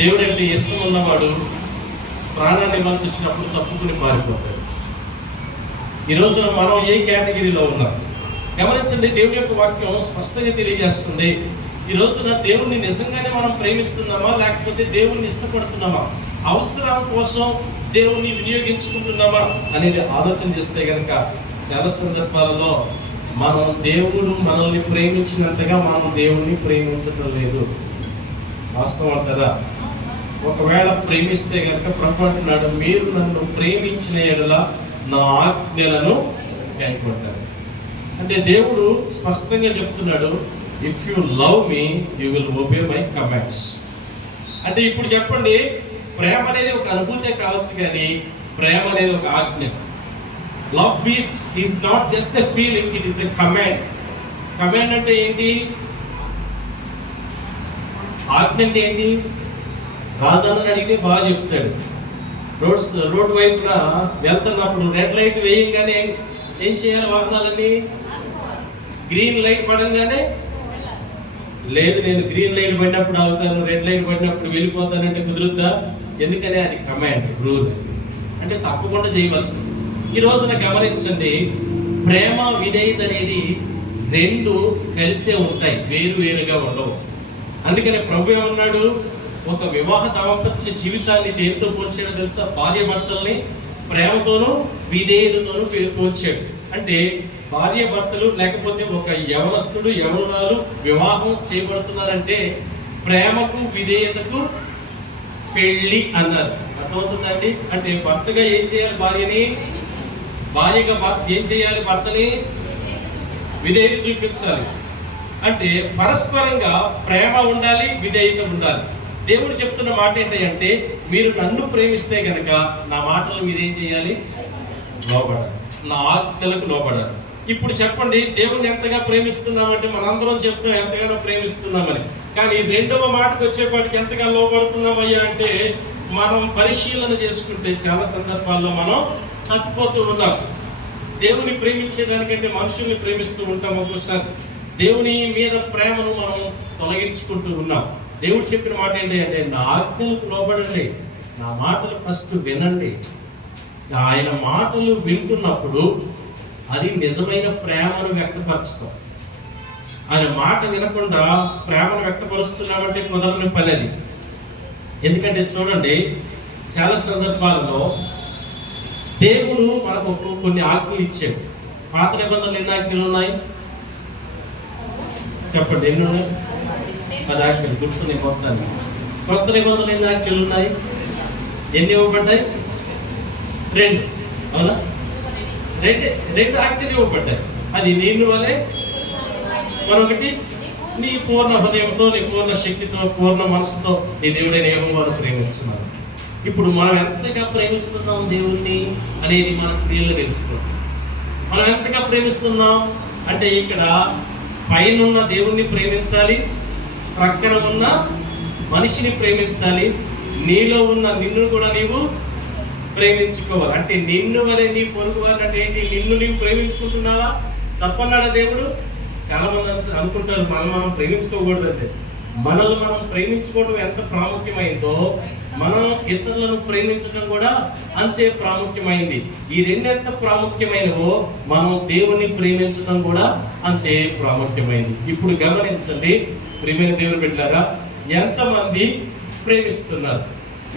దేవుడు అంటే ఇష్టం ఉన్నవాడు ప్రాణాన్ని ఇవ్వాల్సి వచ్చినప్పుడు తప్పుకుని పారిపోతాడు. ఈరోజు మనం ఏ కేటగిరీలో ఉన్నాం గమనించండి. దేవుని యొక్క వాక్యం స్పష్టంగా తెలియజేస్తుంది. ఈ రోజున దేవుణ్ణి నిజంగానే మనం ప్రేమిస్తున్నామా, లేకపోతే దేవుణ్ణి ఇష్టపడుతున్నామా, అవసరం కోసం దేవుణ్ణి వినియోగించుకుంటున్నామా అనేది ఆలోచన చేస్తే కనుక చాలా సందర్భాలలో మనం దేవుడు మనల్ని ప్రేమించినంతగా మనం దేవుణ్ణి ప్రేమించడం లేదు. వాస్తవం అంటారా? ఒకవేళ ప్రేమిస్తే కనుక ప్రభు అంటున్నాడు, మీరు నన్ను ప్రేమించిన యెడల నా ఆజ్ఞలను కైకొంటారు. అంటే దేవుడు స్పష్టంగా చెప్తున్నాడు, if you love me you will obey my commands. అంటే ఇప్పుడు చెప్పండి, ప్రేమ అనేది ఒక అనుభూతే కావచ్చు, కానీ ప్రేమ అనేది ఒక ఆజ్ఞ. Love is not just a feeling, it is a command. Command అంటే ఏంటి? ఆజ్ఞ అంటే ఏంటి? రాజాన్ని అడిగితే బాగా చెప్తాడు. రోడ్ వైపున వెళ్తున్నప్పుడు రెడ్ లైట్ వేయంగానే ఏం చేయాలి? వాహనాలన్నీ గ్రీన్ లైట్ పడంగానే, లేదు నేను గ్రీన్ లైట్ పడినప్పుడు ఆగుతాను, రెడ్ లైట్ పడినప్పుడు వెళ్ళిపోతానంటే కుదురుద్దా? ఎందుకని అది కమాండ్, రూల్. అంటే తప్పకుండా చేయవలసింది. ఈ రోజున గమనించండి, ప్రేమ విధేయత అనేది రెండు కలిసే ఉంటాయి, వేరు వేరుగా ఉండవు. అందుకని ప్రభు ఏమన్నాడు, ఒక వివాహ దాంపత్య జీవితాన్ని దేంతో పోల్చాడో తెలుసా? భార్య భర్తల్ని ప్రేమతోనూ విధేయతతోనూ పోల్చాడు. అంటే భార్య భర్తలు లేకపోతే ఒక యవనస్తుడు యవనురాలు వివాహం చేయబడుతున్నారంటే ప్రేమకు విధేయతకు పెళ్లి అన్నారు. అర్థమవుతుందండి? అంటే భర్తగా ఏం చేయాలి భార్యని, భార్యగా ఏం చేయాలి భర్తని? విధేయత చూపించాలి. అంటే పరస్పరంగా ప్రేమ ఉండాలి, విధేయత ఉండాలి. దేవుడు చెప్తున్న మాట ఏంటంటే, మీరు నన్ను ప్రేమిస్తే కనుక నా మాటలు మీరేం చేయాలి? లోబడాలి, నా ఆజ్ఞలకు లోబడాలి. ఇప్పుడు చెప్పండి, దేవుణ్ణి ఎంతగా ప్రేమిస్తున్నామంటే మనందరం చెప్తున్నాం ఎంతగానో ప్రేమిస్తున్నామని, కానీ రెండవ మాటకు వచ్చేపాటికి ఎంతగా లోబడుతున్నామయ్యా అంటే మనం పరిశీలన చేసుకుంటే చాలా సందర్భాల్లో మనం తప్పిపోతూ ఉన్నాం. దేవుని ప్రేమించేదానికంటే మనుషుల్ని ప్రేమిస్తూ ఉంటాం. ఒక్కోసారి దేవుని మీద ప్రేమను మనం తొలగించుకుంటూ ఉన్నాం. దేవుడు చెప్పిన మాట ఏంటి అంటే, నా ఆజ్ఞలకు లోబడండి, నా మాటలు ఫస్ట్ వినండి. ఆయన మాటలు వింటున్నప్పుడు అది నిజమైన ప్రేమను వ్యక్తపరచుతాం. ఆయన మాట వినకుండా ప్రేమను వ్యక్తపరుస్తున్నామంటే కుదరని పని అది. ఎందుకంటే చూడండి, చాలా సందర్భాల్లో దేవుడు మనకు కొన్ని ఆజ్ఞలు ఇచ్చాడు. పాత నిబంధనలు ఎన్ని ఆజ్ఞలు ఉన్నాయి చెప్పండి? ఎన్ని ఉన్నాయి? 10 ఆజ్ఞలు గుర్తున్నాయి మొత్తాన్ని. కొత్త నిబంధనలు ఎన్ని ఆజ్ఞలు ఉన్నాయి? ఎన్ని ఇవ్వబడ్డాయి? 2. అవునా? రెండు ఆజ్ఞలు ఇవ్వబడ్డాయి. అది నిన్ను వలె, మరొకటి నీ పూర్ణ హృదయంతో, నీ పూర్ణ శక్తితో, పూర్ణ మనసుతో నీ దేవుడైన యెహోవాను ప్రేమించున్నాను. ఇప్పుడు మనం ఎంతగా ప్రేమిస్తున్నాం దేవుణ్ణి అనేది మన క్రియల్లో తెలుసుకోవాలి. మనం ఎంతగా ప్రేమిస్తున్నాం అంటే, ఇక్కడ పైన ఉన్న దేవుణ్ణి ప్రేమించాలి, ప్రక్కన ఉన్న మనిషిని ప్రేమించాలి, నీలో ఉన్న నిన్ను కూడా నీవు ప్రేమించుకోవాలి. అంటే నిన్ను వలె నీ పొరుగు వారు అంటే ఏంటి? నిన్ను నీవు ప్రేమించుకుంటున్నావా? తప్పన్నాడా దేవుడు? చాలా మంది అనుకుంటారు మనం ప్రేమించుకోకూడదంటే. మనల్ని మనం ప్రేమించుకోవడం ఎంత ప్రాముఖ్యమైందో మనం ఇతరులను ప్రేమించడం కూడా అంతే ప్రాముఖ్యమైంది. ఈ రెండు ఎంత ప్రాముఖ్యమైనవో మనం దేవుని ప్రేమించడం కూడా అంతే ప్రాముఖ్యమైంది. ఇప్పుడు గమనించండి ప్రియమైన దేవుని బిడ్డలారా, ఎంతమంది ప్రేమిస్తున్నారు?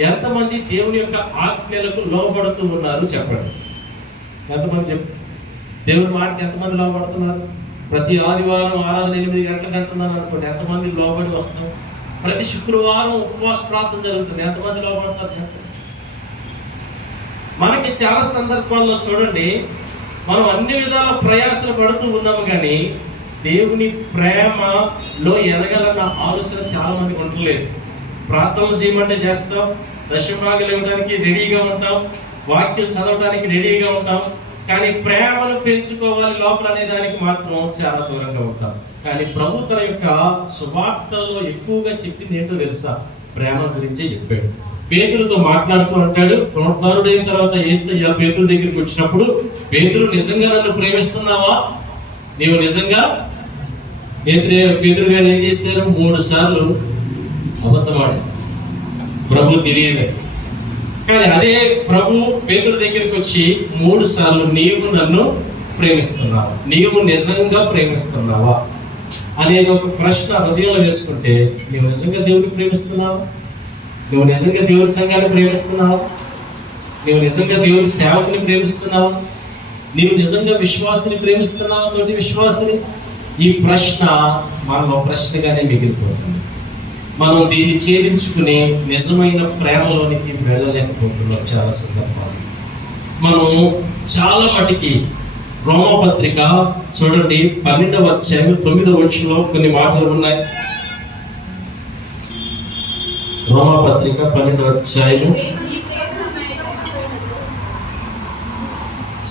ఎంతమంది దేవుని యొక్క ఆజ్ఞలకు లోబడుతూ ఉన్నారు చెప్పండి? ఎంతమంది దేవుని మాటకి ఎంతమంది లోబడుతున్నారు? ప్రతి ఆదివారం ఆరాధన 8 గంటలకు అంటున్నారు అనుకోండి, ఎంతమంది లోబడి వస్తాం? ప్రతి శుక్రవారం ఉపవాస ప్రార్థన జరుగుతుంది, ఎంతమంది లోబడతారు చెప్పండి? మనకి చాలా సందర్భాల్లో చూడండి, మనం అన్ని విధాల ప్రయాసలు పడుతూ ఉన్నాము, కానీ దేవుని ప్రేమలో ఎదగాలన్న ఆలోచన చాలా మందికి ఉండలేదు. ప్రార్థనలు చేయమంటే చేస్తాం, దశభాగాలు ఇవ్వడానికి రెడీగా ఉంటాం, వాక్యం చదవడానికి రెడీగా ఉంటాం, కానీ ప్రేమను పెంచుకోవాలి లోపల అనే దానికి మాత్రం చాలా దూరంగా ఉంటాం. కానీ ప్రభు తన యొక్క సువార్తల్లో ఎక్కువగా చెప్పింది ఏంటో తెలుసా? ప్రేమ గురించి చెప్పాడు. పేతురుతో మాట్లాడుతూ అంటాడు, పునరుద్ధారుడైన తర్వాత యేసయ్య పేతురు దగ్గరికి వచ్చినప్పుడు, పేతురు నిజంగా నన్ను ప్రేమిస్తున్నావా? నీవు నిజంగా? పేతురు గారు ఏం చేశారు? 3 సార్లు అబద్ధమాడారు. ప్రభు తెలియదు. కానీ అదే ప్రభు పేతురు దగ్గరికి వచ్చి 3 సార్లు నీవు నన్ను ప్రేమిస్తున్నావా, నీవు నిజంగా ప్రేమిస్తున్నావా అనేది ఒక ప్రశ్న హృదయంలో వేసుకుంటే, నీవు నిజంగా దేవుడిని ప్రేమిస్తున్నావా? నువ్వు నిజంగా దేవుడి సంఘాన్ని ప్రేమిస్తున్నావా? నువ్వు నిజంగా దేవుడి సేవకుని ప్రేమిస్తున్నావా? నీవు నిజంగా విశ్వాసిని ప్రేమిస్తున్నావా? తోటి విశ్వాసిని? ఈ ప్రశ్న మనలో ప్రశ్నగానే మిగిలిపోతుంది. మనం దీన్ని ఛేదించుకుని నిజమైన ప్రేమలోనికి వెళ్ళలేకపోతున్నాం. చాలా సందర్భాలు మనం చాలా మటుకి రోమపత్రిక చూడండి 12వ అధ్యాయం 9వ వచనంలో కొన్ని మాటలు ఉన్నాయి. రోమపత్రిక 12వ అధ్యాయం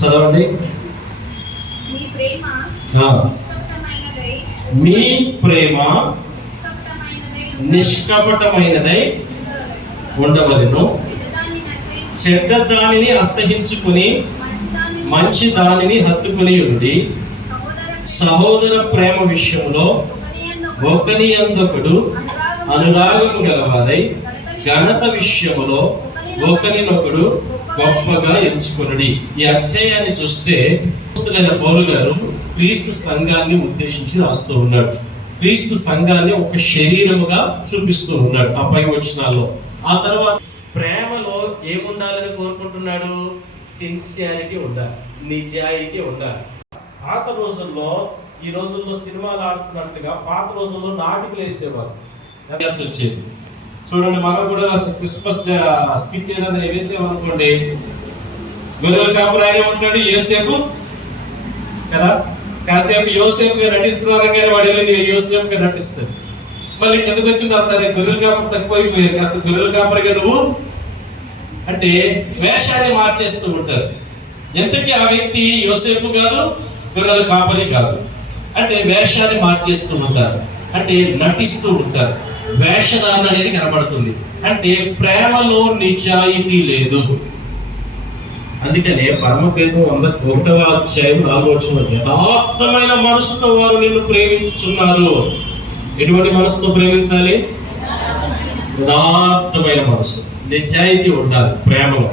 చదవండి. మీ ప్రేమ నిష్కపటమైనదై ఉండవలెను, చెడ్డ దానిని అసహించుకుని మంచి దానిని హత్తుకుని ఉండి, సహోదర ప్రేమ విషయంలో ఒకని యందొకడు అనురాగం గలవారై, ఘనత విషయములో ఒకరినొకడు గొప్పగా ఎంచుకొనుడి. ఈ అధ్యాయాన్ని చూస్తే పౌలు గారు క్రీస్తు సంఘాన్ని ఉద్దేశించి రాస్తూ ఉన్నాడు. క్రీస్తు సంఘాన్ని ఒక శరీరముగా చూపిస్తూ ఉన్నాడు ఆ పై వచనాల్లో. ఆ తర్వాత ప్రేమలో ఏముండాలని కోరుకుంటున్నాడు? సిన్సియారిటీ ఉండాలి, నిజాయితీ ఉండాలి. పాత రోజుల్లో, ఈ రోజుల్లో సినిమాలు ఆడుతున్నట్టుగా పాత రోజుల్లో నాటికలు వేసేవారు, వచ్చేది. చూడండి, మనం కూడా క్రిస్మస్ స్కిట్ ఏదైనా వేసామనుకోండి, గొర్రెల కాపురు ఆయన ఉంటాడు యోసేపు కదా, కాసేపు యోసేపుగా నటించడానికి వాడు వెళ్ళి యోసేపుగా నటిస్తాడు. మళ్ళీ కిందకు వచ్చిన తర్వాత గొర్రెల కాపురు తక్కువైపోయారు, కాస్త గొర్రెల కాపురుగా నువ్వు అంటే వేషాన్ని మార్చేస్తూ ఉంటారు. ఎంతకీ ఆ వ్యక్తి యోసేపు కాదు, గొర్రెల కాపరి కాదు. అంటే వేషాన్ని మార్చేస్తూ ఉంటారు, అంటే నటిస్తూ ఉంటారు. వేషధారణ అనేది కనబడుతుంది. అంటే ప్రేమలో నిజాయితీ లేదు. అందుకనే పరమపేదం 101వ అధ్యాయం 4వ వచనం, యథార్థమైన మనసుతో వారు నిన్ను ప్రేమించుచున్నారు. ఎటువంటి మనసుతో ప్రేమించాలి? యథార్థమైన మనసు, నిజాయితీ ఉండాలి ప్రేమలో.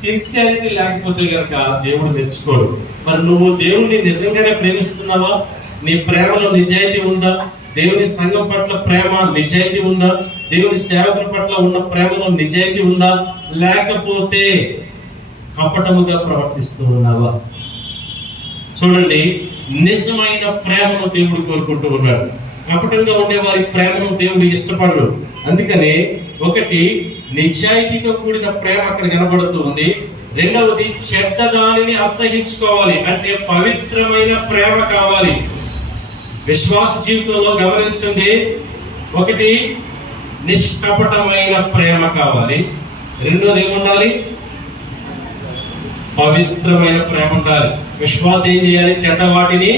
సిన్సియారిటీ లేకపోతే కనుక దేవుడు మెచ్చుకోడు. మరి నువ్వు దేవుడిని నిజంగానే ప్రేమిస్తున్నావా? నీ ప్రేమలో నిజాయితీ ఉందా? దేవుని సంఘం పట్ల ప్రేమ నిజాయితీ ఉందా? దేవుని సేవకుల పట్ల ఉన్న ప్రేమలో నిజాయితీ ఉందా? లేకపోతే కపటముగా ప్రవర్తిస్తూ ఉన్నావా? చూడండి, నిజమైన ప్రేమను దేవుడు కోరుకుంటూ ఉన్నాడు. కపటంగా ఉండే వారి ప్రేమను దేవుడు ఇష్టపడడు. అందుకనే ఒకటి నిజాయితీతో కూడిన ప్రేమ అక్కడ కనబడుతూ ఉంది. రెండవది చెడ్డ దానిని అసహించుకోవాలి, అంటే పవిత్రమైన ప్రేమ కావాలి. విశ్వాస జీవితంలో గమనించండి, ఒకటి నిష్కపటమైన ప్రేమ కావాలి. రెండోది ఏముండాలి? పవిత్రమైన ప్రేమ ఉండాలి. విశ్వాసం ఏం చేయాలి? చెడ్డవాటిని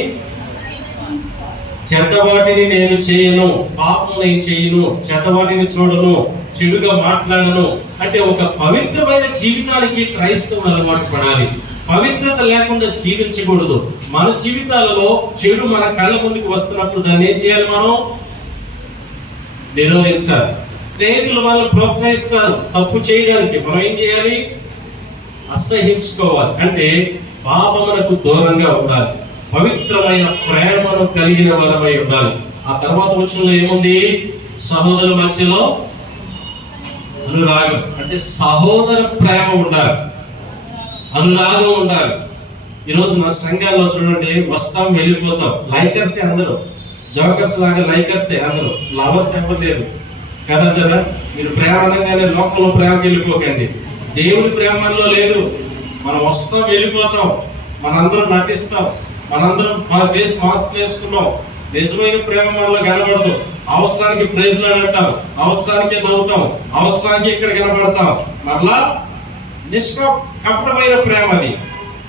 నేను చేయను, పాపం నేను చేయను, చెడ్డవాటిని చూడను, చెడుగా మాట్లాడను. అంటే ఒక పవిత్రమైన జీవితానికి క్రైస్తవం అలవాటు పడాలి. పవిత్రత లేకుండా జీవించకూడదు. మన జీవితాలలో చెడు మన కళ్ళ ముందుకు వస్తున్నప్పుడు దాన్ని ఏం చేయాలి? మనం నిరోధించాలి. స్నేహితులు వాళ్ళని ప్రోత్సహిస్తారు తప్పు చేయడానికి, మనం ఏం చేయాలి? అసహించుకోవాలి. అంటే పాపమునకు దూరంగా ఉండాలి, పవిత్రమైన ప్రేమను కలిగిన వారమై ఉండాలి. ఆ తర్వాత వచనంలో ఏముంది? సహోదరుల మధ్యలో అనురాగం, అంటే సహోదర ప్రేమ ఉండాలి, అనురాగం ఉండాలి. ఈరోజు నా సంఘాల్లో చూడండి, వస్తాం వెళ్ళిపోతాం, లైకర్సే అందరూ, జోకర్స్ లాగా లైకర్సే అందరూ, లవర్స్ ఎవరు లేరు కదంటారా? మీరు ప్రేమ అనగానే లోకంలో ప్రేమకి వెళ్ళిపోకండి. దేవుని ప్రేమలో లేదు. మనం వస్తాం వెళ్ళిపోతాం, మనందరం నటిస్తాం, మనందరం మన ఫేస్ మాస్క్ వేసుకున్నాం. నిజమైన ప్రేమ మనలో కనబడదు. అవసరానికి ప్రైజ్లు అంటాం, అవసరానికి నవ్వుతాం, అవసరానికి ఇక్కడ కనబడతాం. మరలా కపటమైన ప్రేమ అది,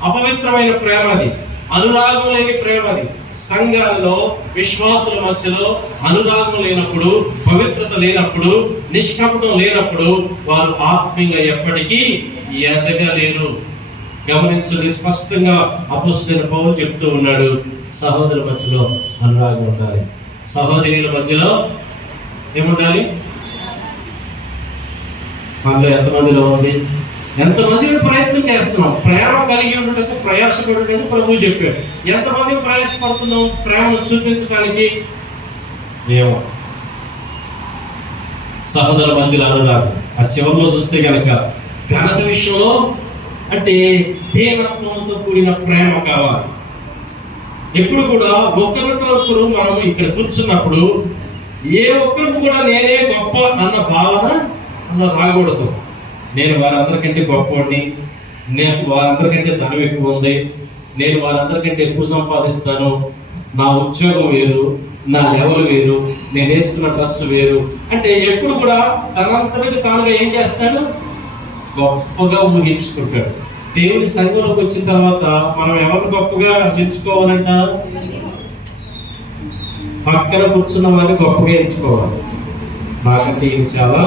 అపవిత్రమైన ప్రేమ అది, అనురాగం లేని ప్రేమ అది. సంఘాలలో విశ్వాసుల మధ్యలో అనురాగం లేనప్పుడు, పవిత్రత లేనప్పుడు, నిష్కపటం లేనప్పుడు వారు ఆత్మీయంగా ఎప్పటికీ ఎదగలేరు. గమనించండి, స్పష్టంగా అపోస్తలుడైన పౌలు చెప్తూ ఉన్నాడు, సహోదరుల మధ్యలో అనురాగం ఉండాలి, సహోదరుల మధ్యలో ఏముండాలి? మనలో ఎంతమందిలో ఉంది? ఎంతమంది ప్రయత్నం చేస్తున్నాం? ప్రేమ కలిగి ఉండటకు ప్రయాసపడటకు ప్రభువు చెప్పాడు. ఎంతమంది ప్రయాసపడుతున్నాం ప్రేమను చూపించడానికి? ఏమో సహోదర మధ్యలో అనురాగం. ఆ చివరిలో చూస్తే కనుక ఘనత విషయంలో అంటే దేవత్వంతో కూడిన ప్రేమ కావాలి. ఎప్పుడు కూడా ఒకరికొకరు మనం ఇక్కడ కూర్చున్నప్పుడు ఏ ఒక్కరికి కూడా నేనే గొప్ప అన్న భావన రాకూడదు. నేను వారందరికంటే గొప్పవాడిని, నేను వారందరికంటే ధనం ఎక్కువ ఉంది, నేను వారందరికంటే ఎక్కువ సంపాదిస్తాను, నా ఉద్యోగం వేరు, నా లెవెల్ వేరు, నేను వేసుకున్న డ్రెస్ వేరు అంటే ఎప్పుడు కూడా తనంతటికి తానుగా ఏం చేస్తాడు? గొప్పగా ఊహించుకుంటాడు. దేవుని సంఘంలోకి వచ్చిన తర్వాత మనం ఎవరిని గొప్పగా ఎంచుకోవాలంట? పక్కన కూర్చున్న వారిని గొప్పగా ఎంచుకోవాలి. నాకంటే ఇది చాలా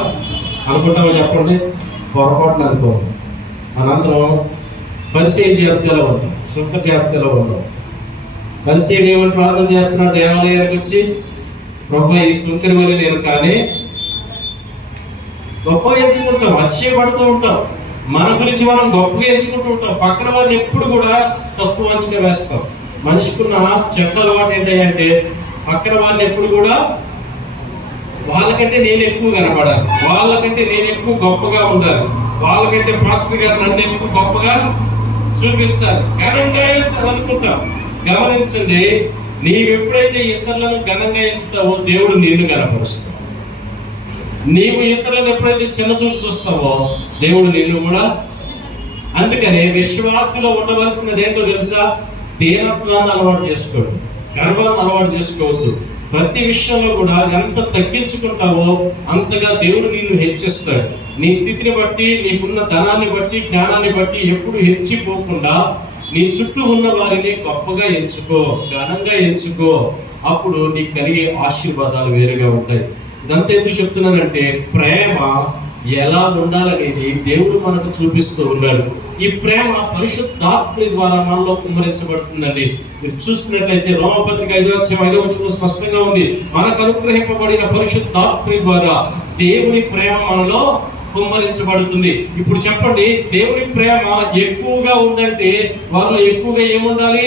అనుకుంటామో చెప్పండి, పొరపాటున అనుకోండి. మనందరం పరిచయం జాబితాలో ఉంటాం, సుఖ జాబితాలో ఉన్నాం. పరిచయం ఏమని ప్రార్థన చేస్తున్నాడు దేవాలయానికి వచ్చి? ప్రభు ఈ సుంకరి వల్ల నేను కానీ గొప్ప ఎంచుకుంటాం, అతిశయపడుతూ ఉంటాం, మన గురించి మనం గొప్పగా ఎంచుకుంటూ ఉంటాం. పక్కన వారిని ఎప్పుడు కూడా తక్కువ అంచనా వేస్తాం. మనిషికున్న చెడ్డ అలవాటు ఏంటంటే పక్కన వారిని ఎప్పుడు కూడా వాళ్ళకంటే నేను ఎక్కువ కనపడాలి, వాళ్ళకంటే నేను ఎక్కువ గొప్పగా ఉండాలి, వాళ్ళకంటే పాస్టర్ గారు నన్ను ఎక్కువ గొప్పగా చూపించాలి, ఘనంగా ఎంచాలనుకుంటాం. గమనించండి, నీవు ఎప్పుడైతే ఇతరులను ఘనంగా ఎంచుతావో దేవుడు నిన్ను కనపరుస్తావు. నీవు ఇతరులను ఎప్పుడైతే చిన్న చూపు చూస్తావో దేవుడు నిన్ను కూడా. అందుకనే విశ్వాసంలో ఉండవలసినది ఏంటో తెలుసా? దీనత్వాన్ని అలవాటు చేసుకోవద్దు, గర్వాన్ని అలవాటు చేసుకోవద్దు. ప్రతి విషయంలో కూడా ఎంత తగ్గించుకుంటావో అంతగా దేవుడు నిన్ను హెచ్చిస్తాడు. నీ స్థితిని బట్టి, నీకున్న ధనాన్ని బట్టి, జ్ఞానాన్ని బట్టి ఎప్పుడు హెచ్చిపోకుండా నీ చుట్టూ ఉన్న వారిని గొప్పగా ఎంచుకో, ఘనంగా ఎంచుకో. అప్పుడు నీకు కలిగే ఆశీర్వాదాలు వేరుగా ఉంటాయి. ఇదంతా ఎందుకు చెప్తున్నానంటే ప్రేమ ఎలా ఉండాలనేది దేవుడు మనకు చూపిస్తూ ఉన్నాడు. ఈ ప్రేమ పరిశుద్ధాత్మ ద్వారా మనలో కుమ్మరించబడుతుందండి. మీరు చూసినట్లయితే రోమపత్రిక 5:5 స్పష్టంగా ఉంది, మనకు అనుగ్రహింపబడిన పరిశుద్ధాత్మ ద్వారా దేవుని ప్రేమ మనలో కుమ్మరించబడుతుంది. ఇప్పుడు చెప్పండి, దేవుని ప్రేమ ఎక్కువగా ఉందంటే వారిలో ఎక్కువగా ఏముండాలి?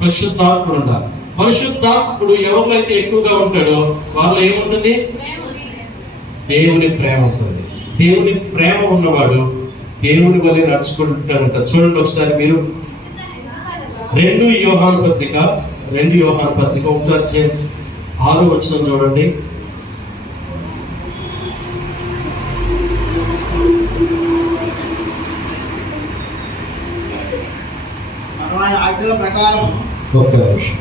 పరిశుద్ధాత్ముడు ఉండాలి. పరిశుద్ధాత్ముడు ఎవరికైతే ఎక్కువగా ఉంటాడో వారిలో ఏముంటుంది? దేవుని ప్రేమ ఉంటుంది. దేవుని ప్రేమ ఉన్నవాడు దేవుని వలె నడుచుకుంటాడంట. చూడండి ఒకసారి మీరు 2 యోహాను పత్రిక 1:6 చూడండి. ఒక్క నిమిషం.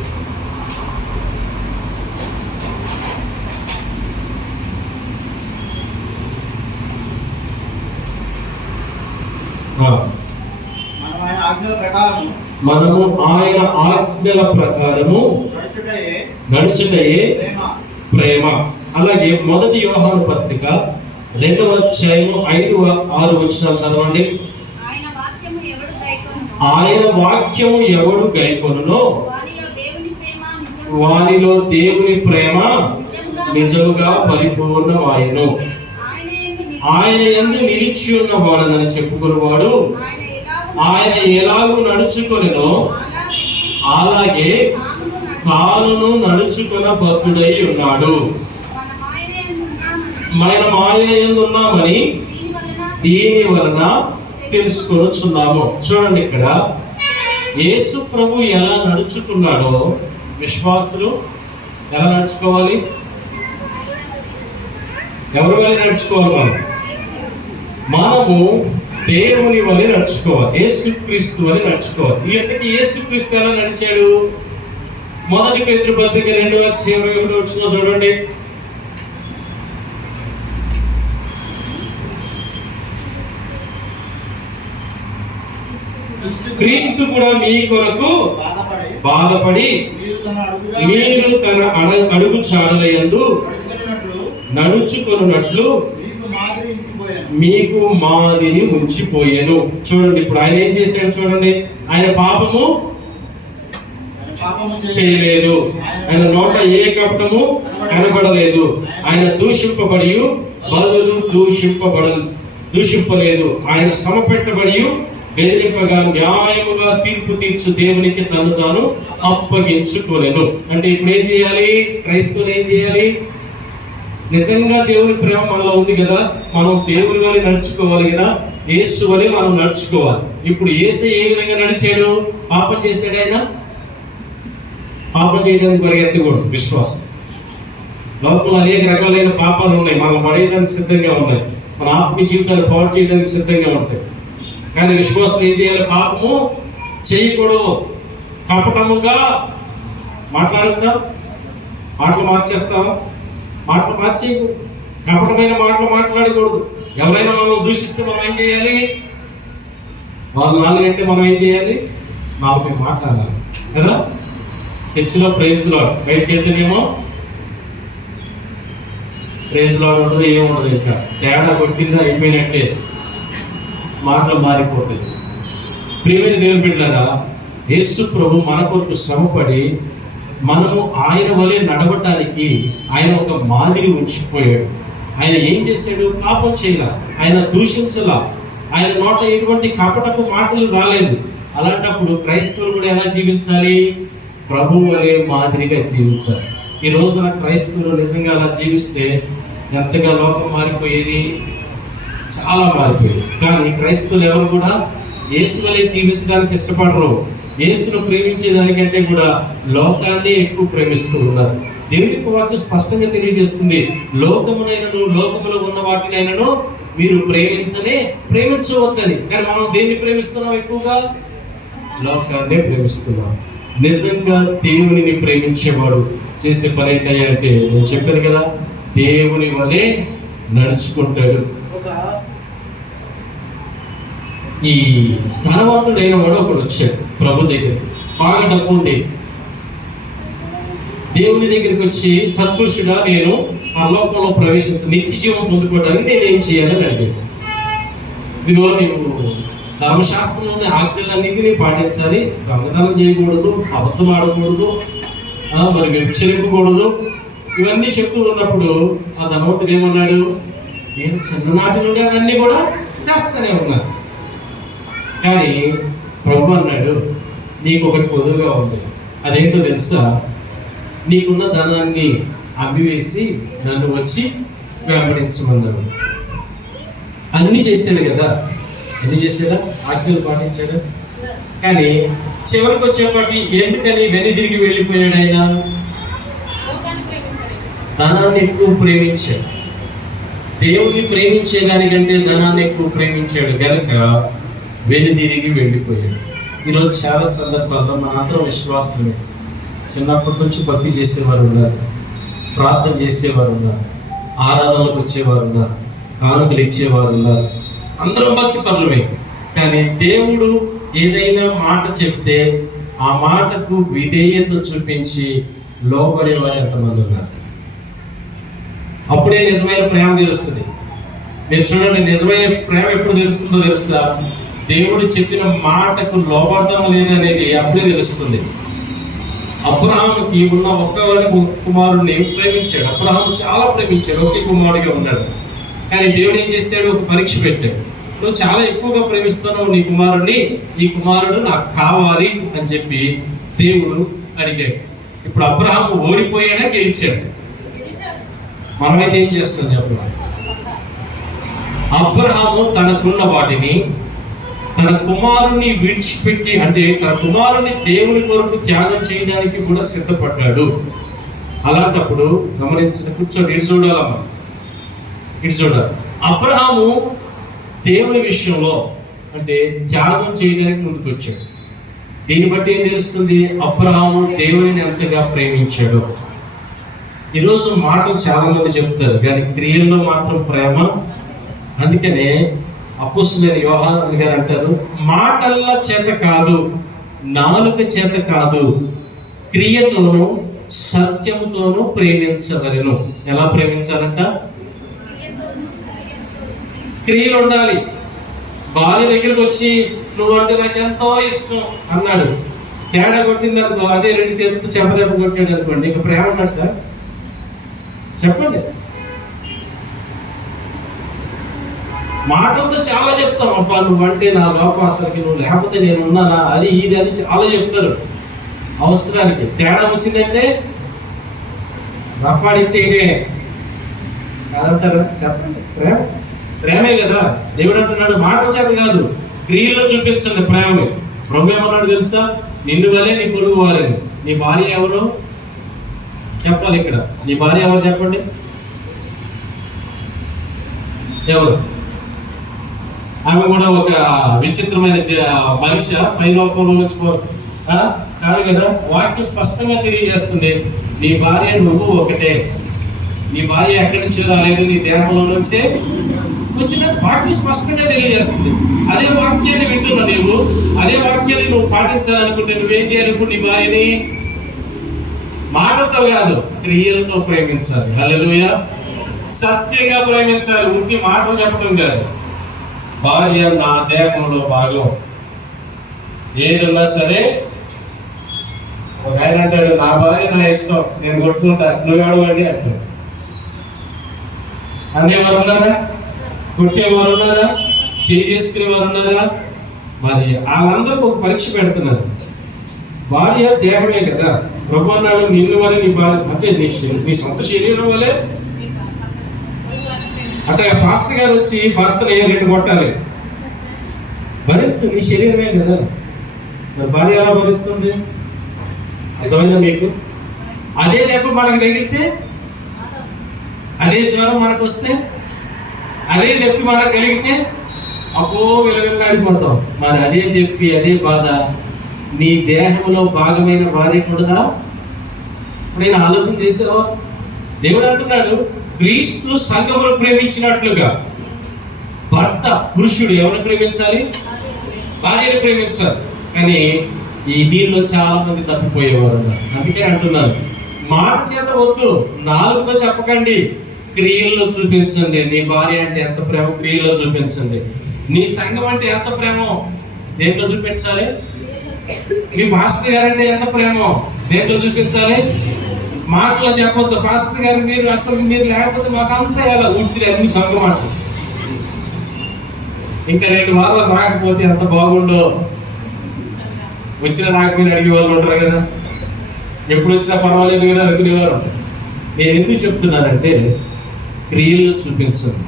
మనము ఆయన ఆజ్ఞల ప్రకారము నడుచుటయే ప్రేమ. అలాగే 1 యోహాను పత్రిక 2:5-6 చదవండి. ఆయన వాక్యము ఎవడు గైకొనునో వానిలో దేవుని ప్రేమ నిజముగా పరిపూర్ణమాయెను. ఆయన యందు నిలిచి ఉన్న వాడనని చెప్పుకునేవాడు ఆయన ఎలాగూ నడుచుకొనెనో అలాగే తానును నడుచుకొన బద్ధుడై ఉన్నాడు. మనం ఆయన యందు ఉన్నామని దీని వలన తెలుసుకొనుచున్నాము. చూడండి, ఇక్కడ యేసు ప్రభు ఎలా నడుచుకున్నాడో విశ్వాసులు ఎలా నడుచుకోవాలి? ఎవరి వల్ల నడుచుకోవాలి? మనము దేవుని వల్ల నడుచుకోవాలి, యేసుక్రీస్తు వల్ల నడుచుకోవాలి. ఈ అంతకి యేసుక్రీస్తు ఎలా నడిచాడు? 1 పేతురు పత్రిక 2:21 చూడండి. క్రీస్తు కూడా మీ కొరకు బాధపడి మీరు తన అడుగు చాడలయందు నడుచుకొనున్నట్లు మీకు మాదిరి ఉంచిపోయాను. చూడండి, ఇప్పుడు ఆయన ఏం చేశాడు? చూడండి, ఆయన పాపము చేయలేదు, ఆయన నోట ఏ కపటము కనబడలేదు, ఆయన దూషింపబడి బదులు దూషింపలేదు. ఆయన శ్రమ పెట్టబడి బెదిరింపగా న్యాయముగా తీర్పు తీర్చు దేవునికి తను తాను అప్పగించుకోలేను. అంటే ఇప్పుడు ఏం చేయాలి? క్రైస్తవులు ఏం చేయాలి? నిజంగా దేవుని ప్రేమ మనలో ఉంది కదా, మనం దేవుని వలె నడుచుకోవాలి కదా, యేసు వలె మనం నడుచుకోవాలి. ఇప్పుడు యేసు ఏ విధంగా నడిచాడు? పాపం చేశాడు. ఆయన పాపం చేయడానికి పరిగెత్తకూడదు. విశ్వాసం. లోకంలో అనేక రకాలైన పాపాలు ఉన్నాయి, మనం పడేయడానికి సిద్ధంగా ఉన్నాయి, మన ఆత్మీయ జీవితాన్ని పాడు చేయడానికి సిద్ధంగా ఉంటాయి. కానీ విశ్వాసం ఏం చేయాలి? పాపము చేయకూడదు. కపటముగా మాట్లాడచ్చా? మాటలు మార్చేస్తావా? మాటలు మార్చేయకూడదు. కపటమైన మాటలు మాట్లాడకూడదు. ఎవరైనా మనం దూషిస్తే మనం ఏం చేయాలి? వాళ్ళు నాలుగంటే మనం ఏం చేయాలి? నాలుగు మాట్లాడాలి కదా. చర్చిలో ప్రైజ్ ది లార్డ్, బయటకు వెళ్తేనేమో ప్రైజ్ ది లార్డ్ ఉండదు, ఏముండదు. ఇంకా తేడా కొట్టిందా అయిపోయినట్టే, మాటలు మారిపోతాయి. ప్రియమైన దేవుని బిడ్డలారా, యేసు ప్రభు మన కొరకు శ్రమపడి మనము ఆయన వలె నడవటానికి ఆయన ఒక మాదిరి ఉంచిపోయాడు. ఆయన ఏం చేశాడు? పాపం చేయలా, ఆయన దూషించలా, ఆయన నోట ఎటువంటి కపటపు మాటలు రాలేదు. అలాంటప్పుడు క్రైస్తవులు కూడా ఎలా జీవించాలి? ప్రభు వలె మాదిరిగా జీవించాలి. ఈ రోజున క్రైస్తవులు నిజంగా అలా జీవిస్తే ఎంతగా లోకం మారిపోయేది, చాలా మారిపోయేది. కానీ క్రైస్తవులు ఎవరు కూడా యేసు వలె జీవించడానికి ఇష్టపడరు. యేసును ప్రేమించేదానికంటే కూడా లోకాన్ని ఎక్కువ ప్రేమిస్తూ ఉన్నారు. దేవుని వాక్యం స్పష్టంగా తెలియజేస్తుంది, లోకమునైనను లోకములో ఉన్న వాటినైనను మీరు ప్రేమించవద్దని. కానీ మనం దేన్ని ప్రేమిస్తున్నాం? ఎక్కువగా లోకాన్నే ప్రేమిస్తున్నాం. నిజంగా దేవునిని ప్రేమించేవాడు చేసే పని ఏంటయ్యా అంటే, నేను చెప్పాను కదా, దేవుని వలె నడుచుకుంటాడు. ఈ ధనవంతుడైన వాడు ఒకడు వచ్చాడు ప్రభు దగ్గర, బాగా డబ్బు ఉంది. దేవుని దగ్గరికి వచ్చి, సత్పురుషుడా, నేను ఆ లోకంలో ప్రవేశించి నిత్య జీవం పొందుకోవడానికి నేనేం చేయాలని అడిగాడు. ఇదిగో నీవు ధర్మశాస్త్రంలోని ఆజ్ఞలన్నిటినీ పాటించాలి, దొంగతనం చేయకూడదు, అబద్ధం ఆడకూడదు, మరి వ్యభిచరింపకూడదు, ఇవన్నీ చెప్తూ ఉన్నప్పుడు ఆ ధనవంతుడు ఏమన్నాడు? నేను చిన్ననాటి నుండి అవన్నీ కూడా చేస్తూనే ఉన్నాను. కానీ ప్రభు అన్నాడు, నీకు ఒకటి పొదువుగా ఉంది. అదేంటో తెలుసా? నీకున్న ధనాన్ని అమ్మివేసి నన్ను వచ్చి వెంబడించమన్నాడు. అన్నీ చేశాడు కదా, అన్ని చేశాడా? ఆజ్ఞలు పాటించాడు. కానీ చివరికి వచ్చేప్పటికి ఎందుకని వెనుదిరిగి వెళ్ళిపోయాడు? ఆయన ధనాన్ని ఎక్కువ ప్రేమించాడు. దేవుని ప్రేమించేదానికంటే ధనాన్ని ఎక్కువ ప్రేమించాడు కనుక వెనుదిరిగి వెళ్ళిపోయాడు. ఈరోజు చాలా సందర్భాల్లో మన అందరం విశ్వాసమే. చిన్నప్పటి నుంచి భక్తి చేసేవారు ఉన్నారు, ప్రార్థన చేసేవారు ఉన్నారు, ఆరాధనలకు వచ్చేవారు ఉన్నారు, కానుకలు ఇచ్చేవారు ఉన్నారు, అందరం భక్తి పరులమే. కానీ దేవుడు ఏదైనా మాట చెప్తే ఆ మాటకు విధేయత చూపించి లోబడేవారు ఎంతమంది ఉన్నారు? అప్పుడే నిజమైన ప్రేమ తెలుస్తుంది. మీరు చూడండి, నిజమైన ప్రేమ ఎప్పుడు తెలుస్తుందో తెలుసా? దేవుడు చెప్పిన మాటకు లోబడడం లేదనేది అప్పుడే తెలుస్తుంది. అబ్రహాముకి ఉన్న ఒక్కవారి కుమారుడిని ప్రేమించాడు. అబ్రహాము చాలా ప్రేమించాడు, ఒకే కుమారుడిగా ఉన్నాడు. కానీ దేవుడు ఏం చేశాడు? ఒక పరీక్ష పెట్టాడు. నువ్వు చాలా ఎక్కువగా ప్రేమిస్తున్నావు నీ కుమారుడిని, ఈ కుమారుడు నాకు కావాలి అని చెప్పి దేవుడు అడిగాడు. ఇప్పుడు అబ్రహాము ఓడిపోయాడా, గెలిచాడు? మనమైతే ఏం చేస్తాం చెప్పండి? అబ్రహాము తనకున్న వాటిని తన కుమారుని విడిచిపెట్టి, అంటే తన కుమారుని దేవుని కొరకు త్యాగం చేయడానికి కూడా సిద్ధపడ్డాడు. అలాంటప్పుడు గమనించిన, కూర్చోండి, ఇటు చూడాలమ్మా, ఇటు చూడాలి. అబ్రహాము దేవుని విషయంలో అంటే త్యాగం చేయడానికి ముందుకు వచ్చాడు. దీన్ని బట్టి ఏం తెలుస్తుంది? అబ్రహాము దేవునిని ఎంతగా ప్రేమించాడు. ఈరోజు మాటలు చాలా మంది చెప్తారు, కానీ క్రియల్లో మాత్రం ప్రేమ. అందుకనే అపోస్తలుడైన యోహాను గారు అంటారు, మాటల చేత కాదు, నాలుక చేత కాదు, క్రియతోనూ సత్యముతోనూ ప్రేమించవలెను. ఎలా ప్రేమించాలంట? క్రియలు ఉండాలి. భార్య దగ్గరకు వచ్చి నువ్వంటే నాకు ఎంతో ఇష్టం అన్నాడు, తేడా కొట్టింది అనుకో, అదే రెండు చేతులతో చెంపదెబ్బ కొట్టాడు అనుకోండి, ఇక ప్రేమ ఉన్నట్ట? చెప్పండి. మాటలతో చాలా చెప్తాం, అబ్బా నువ్వంటే నా లోపం, అసలుకి నువ్వు లేకపోతే నేను ఉన్నానా, అది ఇది అని చాలా చెప్తారు. అవసరానికి తేడా వచ్చిందంటే రఫాడిచ్చేయడే కాదంటారా? చెప్పండి. ప్రేమే కదా. దేవుడు అంటున్నాడు మాటల చేత కాదు, క్రియల్లో చూపించండి ప్రేమని. ప్రభు ఏమన్నాడు తెలుసా? నిన్ను వలే నీ పొరుగు వారిని. నీ భార్య ఎవరు చెప్పాలి ఇక్కడ. నీ భార్య ఎవరు చెప్పండి? ఎవరు? ఆమె కూడా ఒక విచిత్రమైన మనిషి, పై లోకంలో నుంచి కాదు కదా. వాక్యం స్పష్టంగా తెలియజేస్తుంది, నీ భార్య నువ్వు ఒకటే. నీ భార్య ఎక్కడి నుంచో రాలేదు, నీ దేహంలో నుంచే వచ్చిన వాక్యం స్పష్టంగా తెలియజేస్తుంది. అదే వాక్యాన్ని వింటున్నావు నీవు, అదే వాక్యాన్ని నువ్వు పాటించాలనుకుంటే నువ్వేం చేయాలి? ఇప్పుడు నీ భార్యని మాటలతో కాదు, క్రియలతో ప్రేమించాలి. హల్లెలూయా. సత్యంగా ప్రేమించాలి, ఉట్టి మాటలు చెప్పడం కాదు. భార్య నా దేహంలో భాగం. ఏదన్నా సరే, ఒక ఆయన అంటాడు, నా భార్య నా ఇష్టం, నేను కొట్టుకుంటా, నువ్వు ఏడవండి అంటాడు. అనేవారు ఉన్నారా? కొట్టేవారు ఉన్నారా? చేసుకునేవారు ఉన్నారా? మరి వాళ్ళందరికీ ఒక పరీక్ష పెడుతున్నారు. భార్య దేహమే కదా. ప్రభు అన్నాడు, నిన్ను వల్ల నీ భార్య అంటే నీ సొంత శరీరం వల్లే. అంటే పాస్టర్ గారు వచ్చి భర్తని 2 కొట్టాలి, భరించు, నీ శరీరమే కదా. మరి భార్య ఎలా భరిస్తుంది? అర్థమైందా మీకు? అదే దెబ్బ మనకు తగిలితే, అదే స్వరం మనకు వస్తే, అదే నొప్పి మనకు కలిగితే అపో విలవిల్లాడిపోతాం. మరి అదే నొప్పి, అదే బాధ నీ దేహంలో భాగమైన భార్య కూడదా? ఇప్పుడు నేను ఆలోచన చేసావా? దేవుడు అంటున్నాడు, క్రీస్తు సంఘమును ప్రేమించినట్లుగా భర్త పురుషుడు ఎవరిని ప్రేమించాలి? భార్యను ప్రేమించాలి. కానీ ఈ దీనిలో చాలా మంది తప్పిపోయేవారు ఉన్నారు. అందుకే అంటున్నాను, మాట చేత వద్దు, నాలుగుతో చెప్పకండి, క్రియల్లో చూపించండి. నీ భార్య అంటే ఎంత ప్రేమ, క్రియల్లో చూపించండి. నీ సంఘం అంటే ఎంత ప్రేమో దేంట్లో చూపించాలి? మీ మాస్టర్ గారు అంటే ఎంత ప్రేమో దేంట్లో చూపించాలి? మాటలో చెప్పొద్దు, పాస్టర్ గారు మీరు అసలు మీరు లేకపోతే మాకంతా ఎలా ఉట్టిది, అన్ని దొంగ మాటలు. ఇంకా 2 వారాలు రాకపోతే ఎంత బాగుండో, వచ్చిన రాకపోయినా అడిగే వాళ్ళు ఉంటారు కదా, ఎప్పుడు వచ్చినా పర్వాలేదు కదా అనుకునేవారు. నేను ఎందుకు చెప్తున్నానంటే, క్రియల్లో చూపించాలి,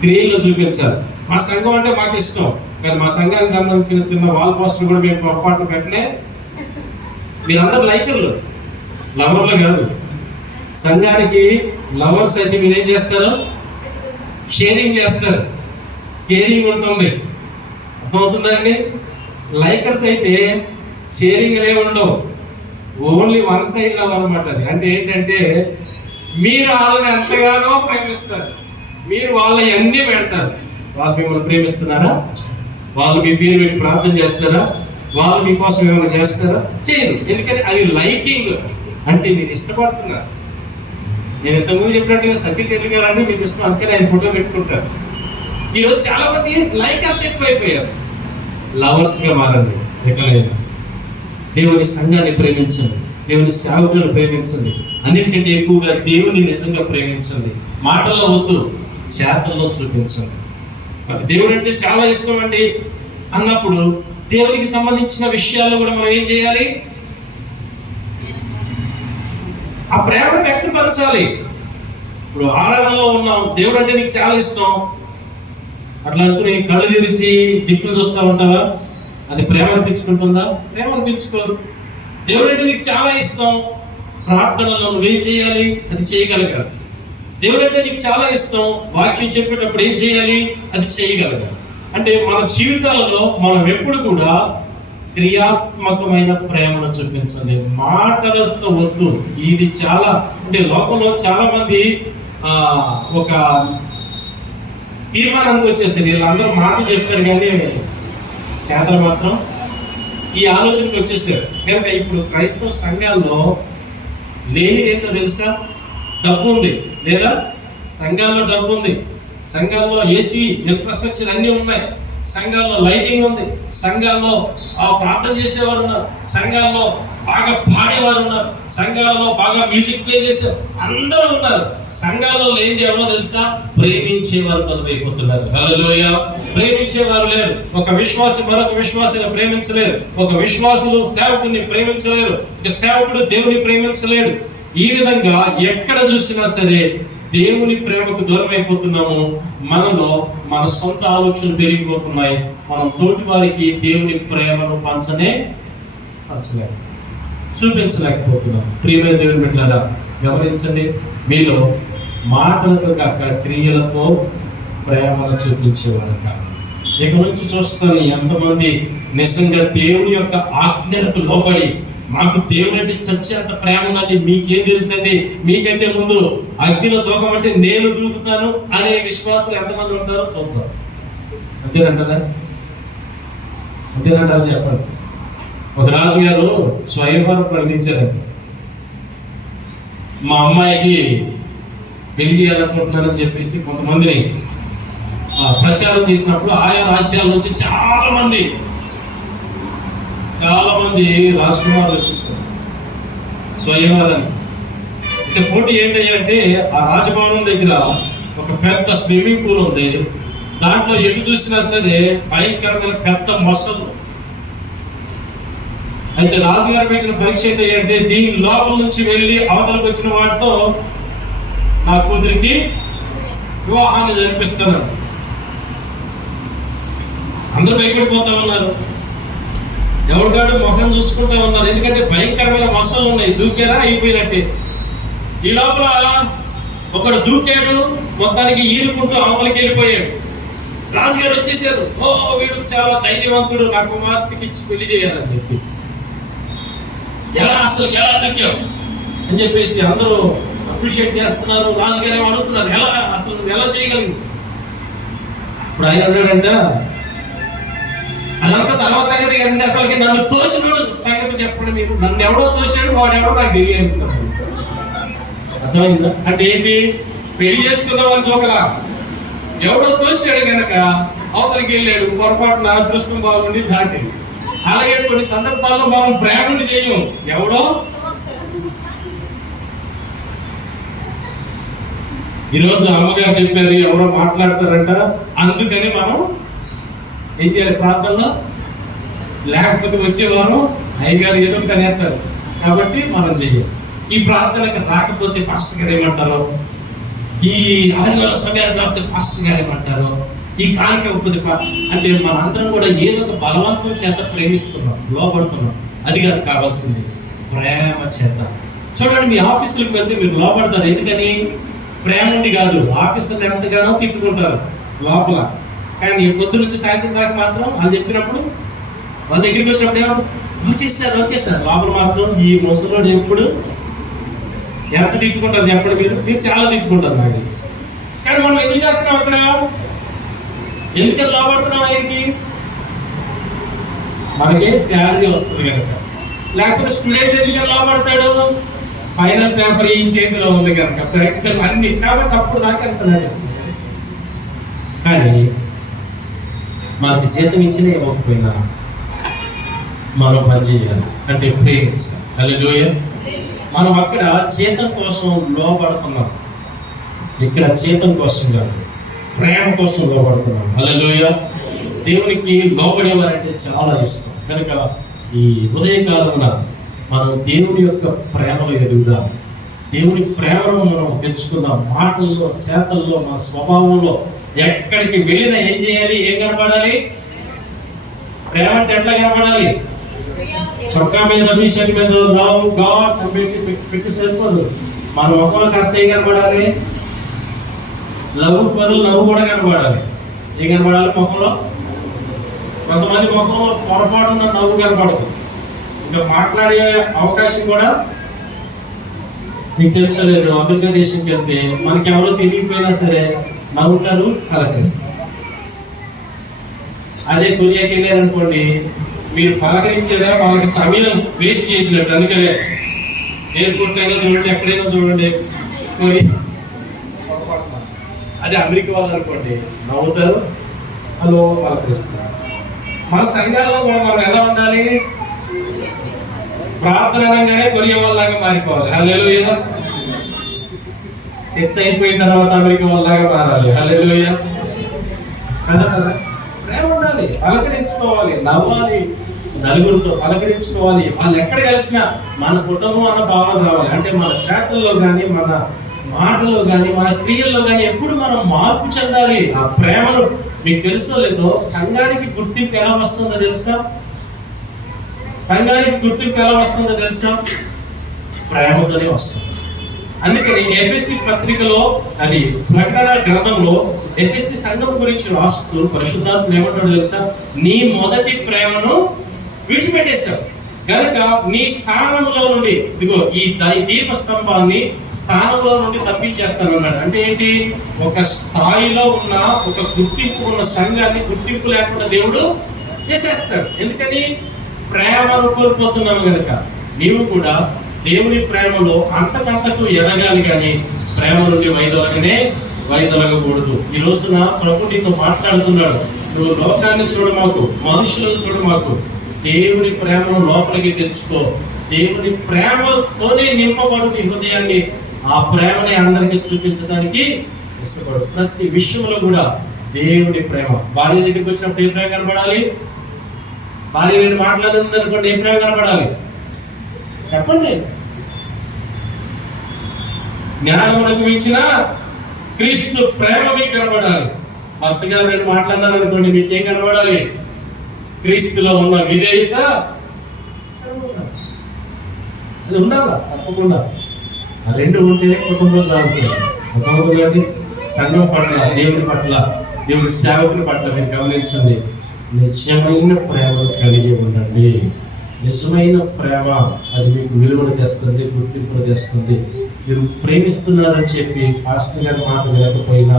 క్రియల్లో చూపించాలి. మా సంఘం అంటే మాకు ఇష్టం, కానీ మా సంఘానికి సంబంధించిన చిన్న వాల్ పోస్టర్ కూడా మేము పొరపాటు పెట్టలే. మీరందరూ లైకర్లు, లవర్లు కాదు. సంఘానికి లవర్స్ అయితే మీరేం చేస్తారు? షేరింగ్ చేస్తారు, కేరింగ్ ఉంటుంది. అర్థమవుతుందండి? లైకర్స్ అయితే షేరింగ్లే ఉండవు, ఓన్లీ వన్ సైడ్ లవ్ అనమాట. అది అంటే ఏంటంటే, మీరు వాళ్ళని ఎంతగానో ప్రేమిస్తారు, మీరు వాళ్ళ అన్నీ పెడతారు. వాళ్ళు మిమ్మల్ని ప్రేమిస్తున్నారా? వాళ్ళు మీ పేరు పెట్టి ప్రార్థన చేస్తారా? వాళ్ళు మీకోసం ఏమైనా చేస్తారా? చేయరు. ఎందుకని అది లైకింగ్, అంటే మీరు ఇష్టపడుతున్నారు. నేను ఇంతకుముందు చెప్పినట్టుగా సచిన్ టెండూల్కర్ అంటే మీకు ఇష్టం, అందుకని ఆయన ఫోటో పెట్టుకుంటారు. ఈరోజు చాలా మంది లైకర్స్ ఎక్కువైపోయారు, లవర్స్గా మారండి. ఎక్కడైనా దేవుని సంఘాన్ని ప్రేమించండి, దేవుని సేవకులను ప్రేమించండి, అన్నిటికంటే ఎక్కువగా దేవుని నిజంగా ప్రేమించండి. మాటల్లో వద్దు, చేతల్లో చూపించండి. దేవుడు అంటే చాలా ఇష్టం అండి అన్నప్పుడు దేవునికి సంబంధించిన విషయాల్లో కూడా మనం ఏం చేయాలి? ఆ ప్రేమను వ్యక్తపరచాలి. ఇప్పుడు ఆరాధనలో ఉన్నాం, దేవుడు అంటే నీకు చాలా ఇష్టం అట్లా అనుకుని కళ్ళు తెరిచి దిక్కులు చూస్తూ ఉంటావా? అది ప్రేమ అనిపించుకుంటుందా? ప్రేమ అనిపించుకోదు. దేవుడు అంటే నీకు చాలా ఇష్టం, ప్రార్థనలో నువ్వేం చేయాలి? అది చేయగలగాలి. దేవుడు అంటే నీకు చాలా ఇష్టం, వాక్యం చెప్పేటప్పుడు ఏం చేయాలి? అది చేయగలగాలి. అంటే మన జీవితాలలో మనం ఎప్పుడు కూడా క్రియాత్మకమైన ప్రేమను చూపించండి, మాటలతో వద్దు. ఇది చాలా అంటే లోకంలో చాలా మంది ఒక తీర్మానానికి వచ్చేస్తారు, వీళ్ళందరూ మాటలు చెప్తారు కానీ చేతలు మాత్రం ఈ ఆలోచనకు వచ్చేసారు. కనుక ఇప్పుడు క్రైస్తవ సంఘాల్లో లేనిది ఏంటో తెలుసా? డబ్బు ఉంది లేదా? సంఘాల్లో డబ్బు ఉంది, సంఘాల్లో ఏసీ ఇన్ఫ్రాస్ట్రక్చర్ అన్నీ ఉన్నాయి, సంఘాల్లో లైటింగ్ ఉంది, సంఘాల్లో ప్రార్థన చేసేవారు ఉన్నారు, సంఘాల్లో బాగా పాడేవారు ఉన్నారు, సంఘాలలో బాగా మ్యూజిక్ ప్లే చేశారు, అందరూ ఉన్నారు. సంఘాలలో లేనిది ఎవరో తెలుసా? ప్రేమించేవారు కదువైపోతున్నారు. హల్లెలూయా. ప్రేమించేవారు లేరు. ఒక విశ్వాసి మరొక విశ్వాసిని ప్రేమించలేరు, ఒక విశ్వాసులు సేవకుని ప్రేమించలేరు, ఒక సేవకుడు దేవుని ప్రేమించలేడు. ఈ విధంగా ఎక్కడ చూసినా సరే దేవుని ప్రేమకు దూరం అయిపోతున్నాము. మనలో మన సొంత ఆలోచనలు పెరిగిపోతున్నాయి. మనం తోటి వారికి దేవుని ప్రేమను చూపించలేకపోతున్నాం. ప్రియమైన దేవుని బిడ్డలారా, గమనించండి, మీలో మాటలతో కాక క్రియలతో ప్రేమను చూపించేవారు కాదు. ఇక నుంచి చూస్తాను ఎంతమంది నిజంగా దేవుని యొక్క ఆజ్ఞలకు లోబడి, మాకు దేవుని అంటే చచ్చేంత ప్రేమ ఉందండి, మీకేం తెలుసండి, మీకంటే ముందు అగ్నిలో దూకమంటే నేను దూకుతాను అనే విశ్వాసాలు ఎంతమంది ఉంటారో చూద్దాం. అంతేనంటారా? చెప్పండి. ఒక రాజుగారు స్వయంవరం ప్రకటించారంట. మా అమ్మాయికి పెళ్లి చేయాలనుకుంటున్నానని చెప్పేసి కొంతమందిని ప్రచారం చేసినప్పుడు ఆయా రాజ్యాల నుంచి చాలా మంది రాజకుమారులు వచ్చేస్తారు స్వయంవరానికి. అయితే పోటీ ఏంటంటే ఆ రాజభవనం దగ్గర ఒక పెద్ద స్విమ్మింగ్ పూల్ ఉంది. దాంట్లో ఎటు చూసినా సరే భయంకరమైన పెద్ద మొసలు. అయితే రాజుగారు పెట్టిన పరీక్ష ఏంటంటే దీని లోపల నుంచి వెళ్ళి అవతలకు వచ్చిన వాటితో నా కూతురికి వివాహాన్ని జరిపిస్తాను. అందరూ భయపడిపోతా ఉన్నారు, ఎవరికాడు ముఖం చూసుకుంటా ఉన్నారు. ఎందుకంటే భయంకరమైన మొసలు ఉన్నాయి, దూకారా అయిపోయినట్టే. ఈ లోపల ఒకడు దూకాడు, మొత్తానికి ఈదుకుంటూ అవతలకి వెళ్ళిపోయాడు. రాజుగారు వచ్చేసారు. ఓ వీడు చాలా ధైర్యవంతుడు, నా కుమార్తెకి ఇచ్చి పెళ్లి చేయాలని చెప్పి. ఎలా దూకావు అని చెప్పేసి అందరూ అప్రిషియేట్ చేస్తున్నారు. రాజుగారు ఏమో అడుగుతున్నారు, ఎలా చేయగలిగి. ఇప్పుడు ఆయన అన్నాడంట, అదంతా తర్వాత సంగతి కదండి, అసలుకి నన్ను తోసినాడు సంగతి చెప్పండి మీరు. నన్ను ఎవడో తోసాడు, వాడెవడో నాకు తెలియదు. అర్థమైందా? అంటే ఏంటి? పెళ్లి చేసుకుందామని దూకలా, ఎవడో తోసాడు కనుక అవతలికి వెళ్ళాడు. పొరపాటున అదృష్టం బాగుండి దాటాడు. అలాగే కొన్ని సందర్భాల్లో మనం ప్రేమని చేయం, ఎవడో. ఈరోజు అమ్మగారు చెప్పారు, ఎవరో మాట్లాడతారంట, అందుకని మనం ఏం చేయాలి? ప్రార్థనలో లేకపోతే వచ్చేవారు అయ్యగారు ఏదో కనేస్తారు కాబట్టి మనం చెయ్యాలి. ఈ ప్రార్థనకి రాకపోతే పాస్టర్ గారు ఏమంటారో, ఈ ఆదివారం సమయానికి రాకపోతే పాస్టర్ గారు ఏమంటారో, ఈ కాలిక ఒప్పది అంటే మనందరం కూడా ఏదో ఒక బలవంతం చేత ప్రేమిస్తున్నాం, లోపడుతున్నాం. అది కాదు కావాల్సింది, ప్రేమ చేత. చూడండి, మీ ఆఫీసులకు వెళ్తే మీరు లోపడతారు. ఎందుకని? ప్రేమ నుండి కాదు. ఆఫీసులు ఎంతగానో తిట్టుకుంటారు లోపల, కానీ పొద్దు నుంచి సాయంత్రం దాకా మాత్రం వాళ్ళు చెప్పినప్పుడు వాళ్ళ దగ్గరికి వచ్చినప్పుడు ఏమో ఓకే సార్ లోపల మాత్రం ఈ ముసలోడు ఎప్పుడు ఎంత తిట్టుకుంటారు చెప్పండి. మీరు చాలా తిట్టుకుంటారు నాకు తెలిసి. కానీ మనం ఎందుకు చేస్తున్నాం అక్కడ? ఎందుకని లోపడుతున్నాం? ఆయనకి మనకే శాలరీ వస్తుంది కనుక. లేకపోతే స్టూడెంట్ ఎందుకని లోపడతాడు? ఫైనల్ పేపర్ ఈ చేతిలో ఉంది కనుక, ప్రాక్టికల్ అన్ని. కాబట్టి అప్పుడు దాకా ఎంత నటిస్తుంది. కానీ మనకి జీతం ఇచ్చినా ఇవ్వకపోయినా మనం పనిచేయాలి, అంటే ప్రేమించాలి. హల్లెలూయా. మనం అక్కడ జీతం కోసం లోపడుతున్నాం, ఇక్కడ జీతం కోసం కాదు, ప్రేమ కోసం లోపడుతున్నాం. హల్లెలూయా. దేవునికి లోబడేవారంటే చాలా ఇష్టం కనుక ఈ ఉదయకాలమున మనం దేవుని యొక్క ప్రేమలో ఎదుగుదాం, దేవుని ప్రేమను మనం తెచ్చుకుందాం. మాటల్లో, చేతల్లో, మన స్వభావంలో ఎక్కడికి వెళ్ళినా ఏం చేయాలి? ఏం కనపడాలి? ప్రేమ అంటే ఎట్లా కనపడాలి? చొక్కా మీద, టీ షర్ట్ మీద లవ్ గాడ్ పెట్టి సరిపోదు. మన ముఖంలో కాస్త ఏం కనపడాలి? లవ్ బదులు నవ్వు కూడా కనపడాలి. ఏం కనపడాలి ముఖంలో? కొంతమంది ముఖంలో పొరపాటున నవ్వు కనపడదు, ఇంకా మాట్లాడే అవకాశం కూడా. మీకు తెలుసలేదు, అమెరికా దేశంకి వెళ్తే మనకి ఎవరో తెలియకపోయినా సరే నవ్వుతారు, పలకరిస్తారు. అదే కొరియాకి వెళ్ళారనుకోండి, మీరు పలకరించారా వాళ్ళకి సమయం వేస్ట్ చేసినట్టు. అందుకనే ఎయిర్పోర్ట్ అయినా చూడండి, ఎక్కడైనా చూడండి, అదే అమెరికా వాళ్ళు అనుకోండి, నవ్వుతారు, హలో పలకరిస్తారు. మన సంఘాల్లో కూడా మనం ఎలా ఉండాలి? ప్రార్థన అనగానే కొరియా వాళ్ళలాగా మారిపోవాలి. హల్లెలూయా. చర్చ అయిపోయిన తర్వాత అమెరికా వాళ్ళలాగా మారాలి. హల్లెలూయా. కదా కదా, ప్రేమ ఉండాలి, పలకరించుకోవాలి, నవ్వాలి, నలుగురితో పలకరించుకోవాలి. వాళ్ళు ఎక్కడ కలిసినా మన కుటుంబం అన్న భావన రావాలి. అంటే మన చేతల్లో కానీ, మన మాటలో కానీ, మన క్రియల్లో కానీ ఎప్పుడు మనం మార్పు చెందాలి. ఆ ప్రేమను మీకు తెలుసో లేదో, సంఘానికి గుర్తింపు ఎలా వస్తుందో తెలుసా? సంఘానికి గుర్తింపు ఎలా వస్తుందో తెలుసా? ప్రేమతోనే వస్తుంది. అందుకని ఎఫెసీ పత్రికలో, అది ప్రకటన గ్రంథంలో ఎఫెసీ సంఘం గురించి రాస్తూ పరిశుద్ధాత్ముడు ఏమంటాడో తెలుసా? నీ మొదటి ప్రేమను విడిచిపెట్టేశావు కనుక నీ స్థానంలో నుండి, ఇదిగో ఈ దీప స్తంభాన్ని స్థానంలో నుండి తప్పించేస్తాను అన్నాడు. అంటే ఏంటి? ఒక స్థాయిలో ఉన్న, ఒక గుర్తింపు ఉన్న సంఘాన్ని గుర్తింపు లేకుండా దేవుడు చేసేస్తాడు. ఎందుకని? ప్రేమను కోల్పోతున్నాము కనుక. నీవు కూడా దేవుని ప్రేమలో అంతకంతకు ఎదగాలి, కానీ ప్రేమ నుండి వైదొలగకూడదు. ఈ రోజున ప్రభు నీతో మాట్లాడుతున్నాడు. నువ్వు లోకాన్ని చూడమాకు, మనుషులను చూడమాకు, దేవుని ప్రేమను లోపలికి తెచ్చుకో. దేవుని ప్రేమతోనే నింపబడు నీ హృదయాన్ని. ఆ ప్రేమని అందరికీ చూపించడానికి ఇష్టపడు. ప్రతి విషయంలో కూడా దేవుని ప్రేమ. భార్య దగ్గరికి వచ్చినప్పుడు ఏ ప్రేమ కనబడాలి? భార్య నేను మాట్లాడింది అనుకోండి, ఏ ప్రేమ కనబడాలి? చెప్పండి. జ్ఞానమునకు మించిన క్రీస్తు ప్రేమ మీకు కనబడాలి. భర్త గారు నేను మాట్లాడినారు అనుకోండి, మీకేం కనబడాలి? క్రీస్తులో ఉన్న విధేయత అది ఉండాలా, తప్పకుండా. ఆ రెండు ఉంటేనే కుటుంబం సాగుతుంది. సంఘం పట్ల, దేవుని పట్ల, దేవుని సేవకుని పట్ల మీరు గమనించండి. నిజమైన ప్రేమను కలిగి ఉండండి. నిజమైన ప్రేమ అది మీకు విలువను తెస్తుంది, గుర్తింపును తెస్తుంది. మీరు ప్రేమిస్తున్నారని చెప్పి పాస్టర్ గారి మాట వినకపోయినా,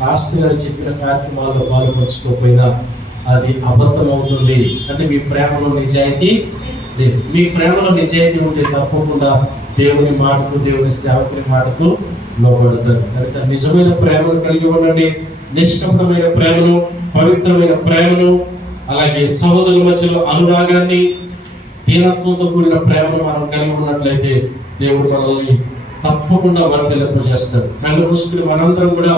పాస్టర్ గారు చెప్పిన కార్యక్రమాల్లో పాల్పంచుకోకపోయినా అది అబద్ధం అవుతుంది. అంటే మీ ప్రేమలో నిజాయితీ లేదు. మీ ప్రేమలో నిజాయితీ ఉంటే తప్పకుండా దేవుని మాటకు, దేవుని సేవకుని మాటకు లోబడతారు. కనుక నిజమైన ప్రేమను కలిగి ఉండండి. నిష్కపటమైన ప్రేమను, పవిత్రమైన ప్రేమను, అలాగే సహోదరుల మధ్యలో అనురాగాన్ని, దీనత్వంతో కూడిన ప్రేమను మనం కలిగి ఉన్నట్లయితే దేవుడు మనల్ని తప్పకుండా వర్ధిల్లింపజేస్తాడు. కళ్ళు మూసుకుని మనందరం కూడా